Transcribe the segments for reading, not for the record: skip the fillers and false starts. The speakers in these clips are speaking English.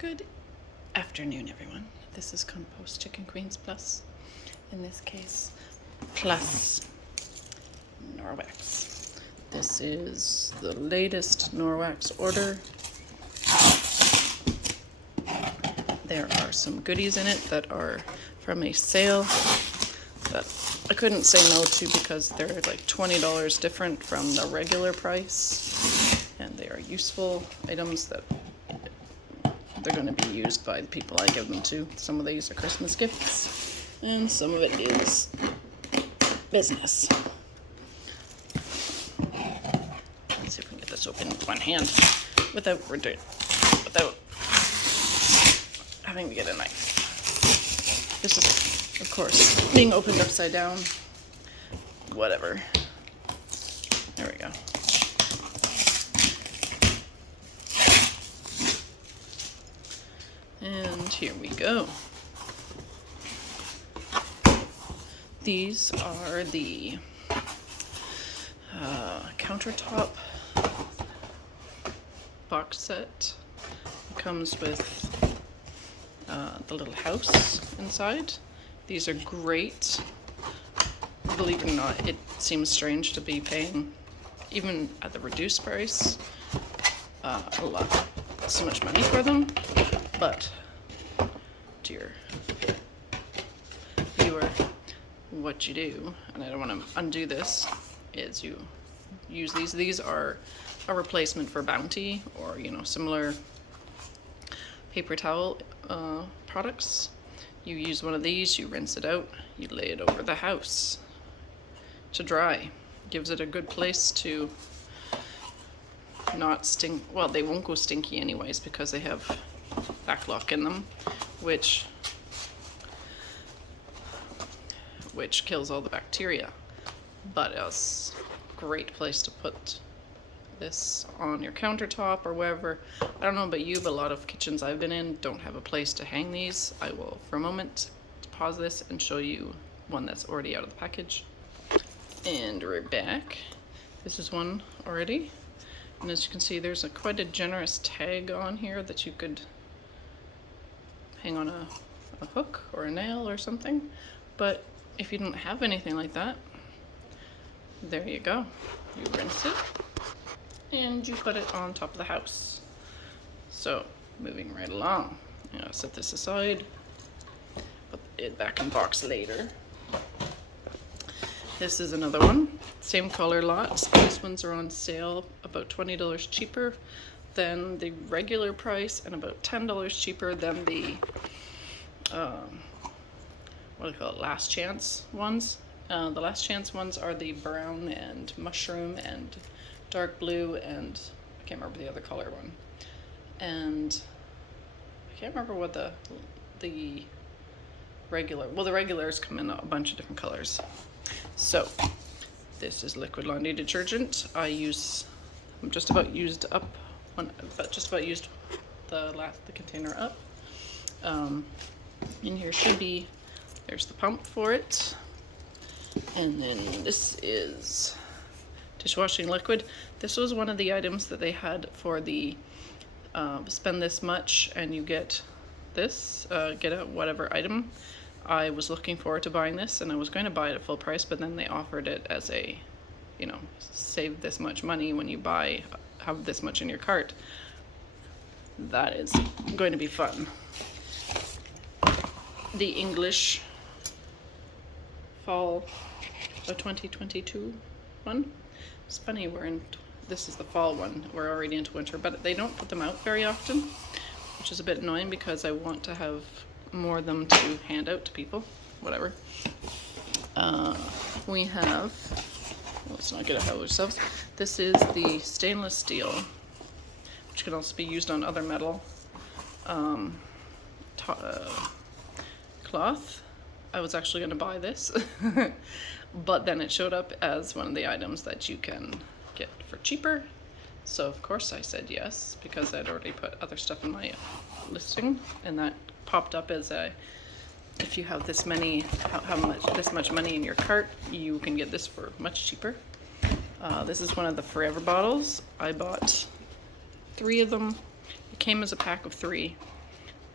Good afternoon, everyone. This is Compost Chicken Queens Plus. In this case, plus Norwex. This is the latest Norwex order. There are some goodies in it that are from a sale that I couldn't say no to because they're like $20 different from the regular price, and they are useful items that they're going to be used by the people I give them to. Some of these are Christmas gifts, and some of it is business. Let's see if we can get this open with one hand without having to get a knife. This is, of course, being opened upside down. Whatever. There we go. And here we go. These are the countertop box set. It comes with the little house inside. These are great. Believe it or not, it seems strange to be paying, even at the reduced price, so much money for them. But, dear viewer, what you do, and I don't want to undo this, is you use these. These are a replacement for Bounty or, similar paper towel products. You use one of these, you rinse it out, you lay it over the house to dry. Gives it a good place to not stink. Well, they won't go stinky anyways because they have backlock in them, which kills all the bacteria. But it's a great place to put this on your countertop or wherever. I don't know about you, but a lot of kitchens I've been in don't have a place to hang these. I will, for a moment, pause this and show you one that's already out of the package. And we're back. This is one already. And as you can see, there's quite a generous tag on here that you could hang on a hook or a nail or something. But if you don't have anything like that, there you go. You rinse it and you put it on top of the house. So, moving right along. I'll set this aside, put it back in the box later. This is another one, same color lots. These ones are on sale, about $20 cheaper than the regular price and about $10 cheaper than the last chance ones. The last chance ones are the brown and mushroom and dark blue, and I can't remember the other color one. And I can't remember what the regulars come in a bunch of different colors. So, this is liquid laundry detergent. I'm just about used up the container up. In here should be, there's the pump for it. And then this is dishwashing liquid. This was one of the items that they had for the spend this much and you get this, get a whatever item. I was looking forward to buying this, and I was going to buy it at full price, but then they offered it as a, save this much money when you have this much in your cart. That is going to be fun. The English fall of 2022 one. It's funny, this is the fall one. We're already into winter, but they don't put them out very often, which is a bit annoying because I want to have more of them to hand out to people. Whatever. We have, let's not get ahead of ourselves. This is the stainless steel, which can also be used on other metal cloth. I was actually going to buy this, but then it showed up as one of the items that you can get for cheaper. So of course I said yes, because I'd already put other stuff in my listing, and that popped up as if you have this much money in your cart, you can get this for much cheaper. This is one of the forever bottles. I bought 3 of them. It came as a pack of 3.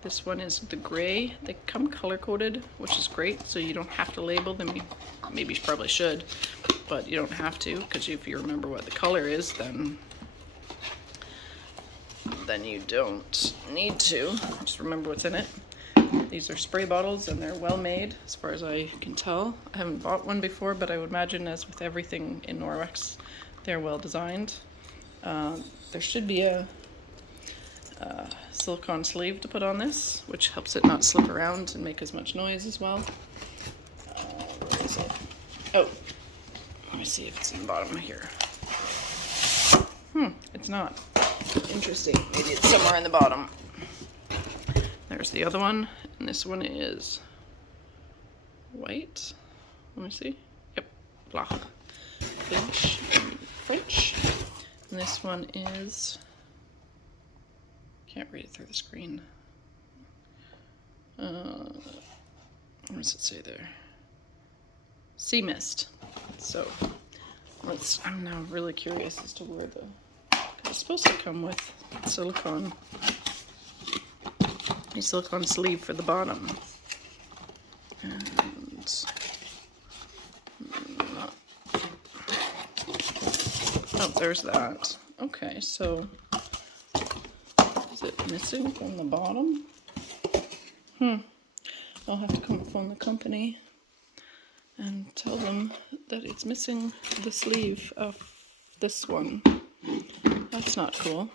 This one is the gray. They come color-coded, which is great, so you don't have to label them. Maybe you probably should, but you don't have to, because if you remember what the color is, then you don't need to. Just remember what's in it. These are spray bottles, and they're well made, as far as I can tell. I haven't bought one before, but I would imagine, as with everything in Norwex, they're well designed. There should be a silicone sleeve to put on this, which helps it not slip around and make as much noise as well. Where is it? Oh, let me see if it's in the bottom here. It's not. Interesting. Maybe it's somewhere in the bottom. There's the other one, and this one is white. Let me see. Yep, blah. French. And this one is, can't read it through the screen. What does it say there? Sea mist. So I'm now really curious as to where it's supposed to come with a silicone sleeve for the bottom. And oh, there's that. Okay, so is it missing from the bottom? I'll have to come phone the company and tell them that it's missing the sleeve of this one. That's not cool.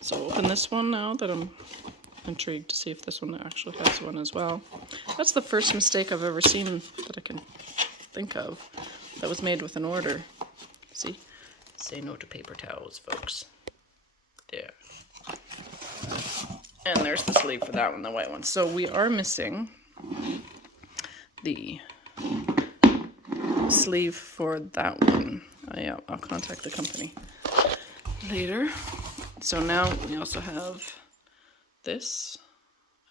So open this one now that I'm intrigued to see if this one actually has one as well. That's the first mistake I've ever seen that I can think of that was made with an order. See? Say no to paper towels, folks. There. And there's the sleeve for that one, the white one. So we are missing the sleeve for that one. I'll contact the company later. So now we also have this.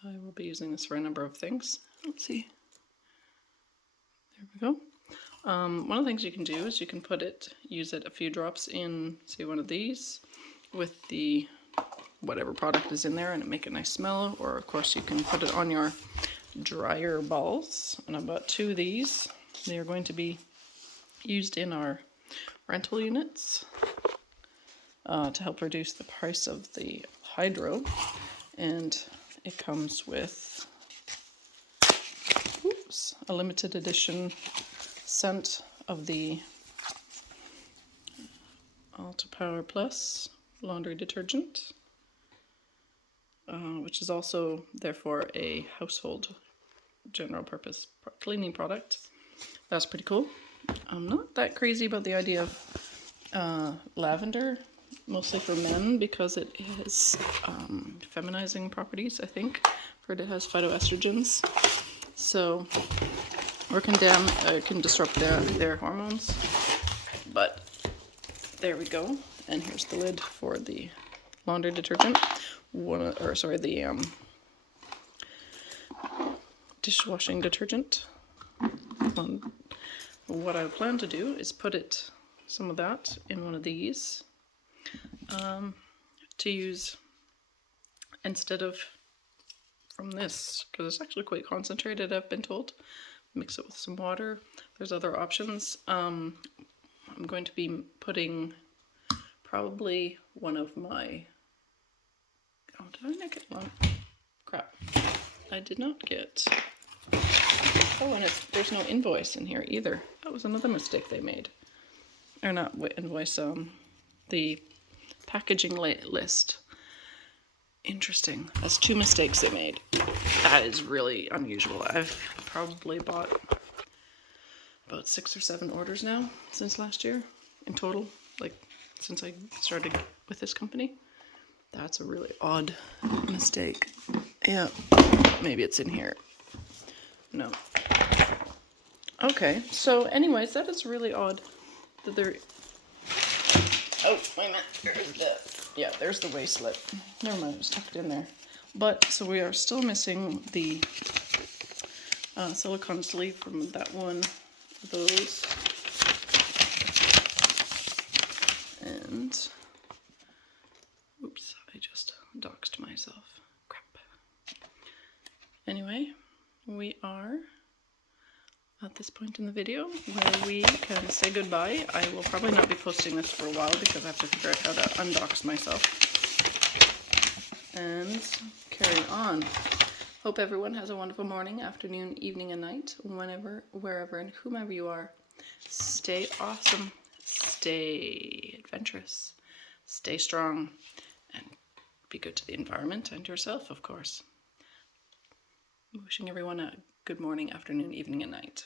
I will be using this for a number of things. Let's see. There we go. One of the things you can do is you can use it a few drops in, say, one of these with the whatever product is in there, and it make a nice smell. Or of course you can put it on your dryer balls. And I bought 2 of these. They are going to be used in our rental units to help reduce the price of the hydro. And it comes with a limited edition scent of the Alta Power Plus laundry detergent, which is also therefore a household general purpose cleaning product. That's pretty cool. I'm not that crazy about the idea of lavender, mostly for men, because it has feminizing properties, I think. I've heard it has phytoestrogens, so or can disrupt their hormones. But there we go. And here's the lid for the laundry detergent. The dishwashing detergent. What I plan to do is put some of that in one of these to use instead of from this, because it's actually quite concentrated, I've been told. Mix it with some water. There's other options. I'm going to be putting probably one of my... Oh, did I make it long? Crap. I did not get... Oh, and there's no invoice in here either. That was another mistake they made. Or not invoice, the packaging list. Interesting. That's 2 mistakes they made. That is really unusual. I've probably bought about 6 or 7 orders now since last year in total, like since I started with this company. That's a really odd mistake. Yeah, maybe it's in here. No. Okay, so anyways, that is really odd that they're... Oh, wait a minute. There's the waist lip. Never mind, it was tucked in there. But, so we are still missing the silicone sleeve from that one of those. And, oops, I just doxed myself. Crap. anyway, we are at this point in the video where we can say goodbye. I will probably not be posting this for a while because I have to figure out how to undox myself and carry on. Hope everyone has a wonderful morning, afternoon, evening, and night, whenever, wherever, and whomever you are. Stay awesome, stay adventurous, stay strong, and be good to the environment and yourself, of course. Wishing everyone a good morning, afternoon, evening, and night.